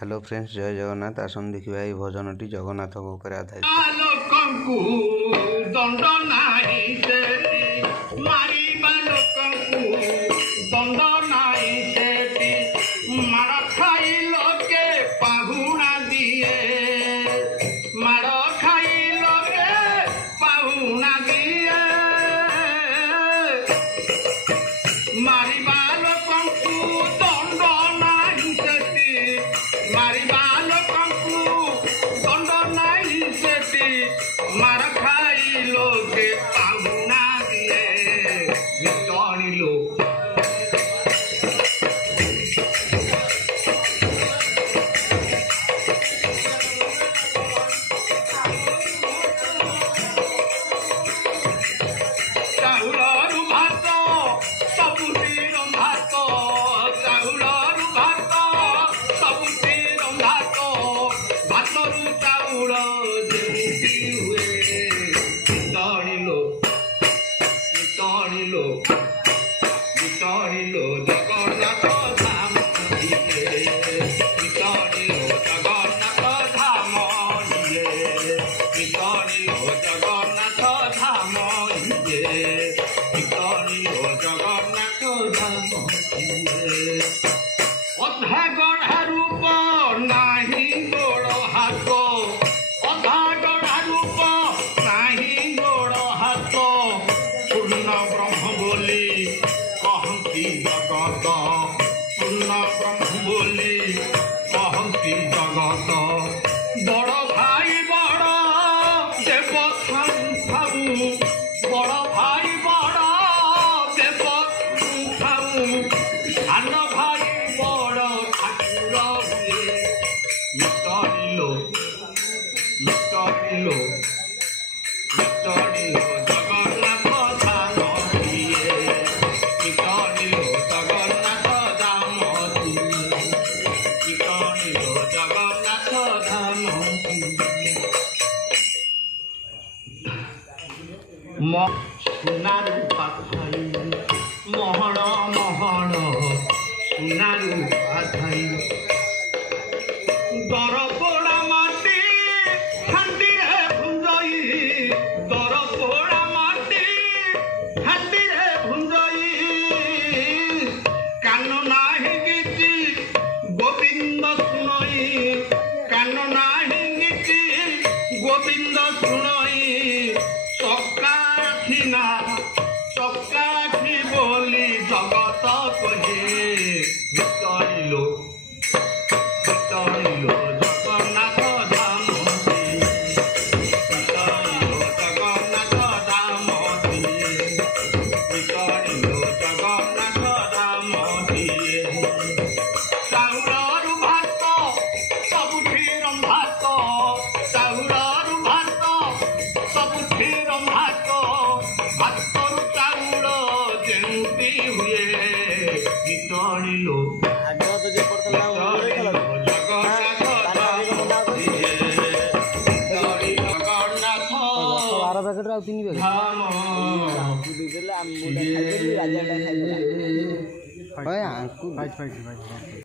Hello friends, जय जगन्नाथ। आसन देखा ये भजन टी जगन्नाथ आधारित। मार खाई लोगे पाहुना दिए वितरी लो चाउलरू भात सबुती रंधात चाउलरू भात सबुती रंधात भातरू चाउल वितरिलो जगन्नाथ धाम दिए वितरिलो जगन्नाथ धाम दिए वितरिलो जगन्नाथ धाम दिए वितरिलो जगन्नाथ धाम दिए अधा गढ़ा रूप नाही गोड़ हाथ अधा गढ़ा रूप नाही गोड़ हाथ पूर्ण ब्रह्म बोली कहती जगत पूर्ण ब्रह्म बोली कहती जगत बड़ भाई बड़ देव थाऊ बड़ भाई बड़ देव थाऊ सान भाई बड़ ठाकुर हुए मितरिलो मितरिलो मितरिलो जगन्नाथ धाम दिए वितरिलो जगन्नाथ धाम दिए वितरिलो जगन्नाथ धाम दिए सुनारू पाथाई महण महण सुनारू पाथाई दर पोड़ा माटी हांडी रे भुंजई दर पोड़ा माटी हांडी रे भुंजई कान नाही गीति गोविंद सुनई कान नाही गीति गोविंद सुनई सकाखिना सकाखी बोली जगत कहे वितरिलो वितरिलो जगन्नाथ धाम दिए वितरिलो जगन्नाथ धाम दिए वितरिलो जगन्नाथ धाम दिए चाउलरू भात सबुठी रंधात चाउलरू भात सबुठी रंधात भातरू चाउल जेमती हुए वितरिलो भाई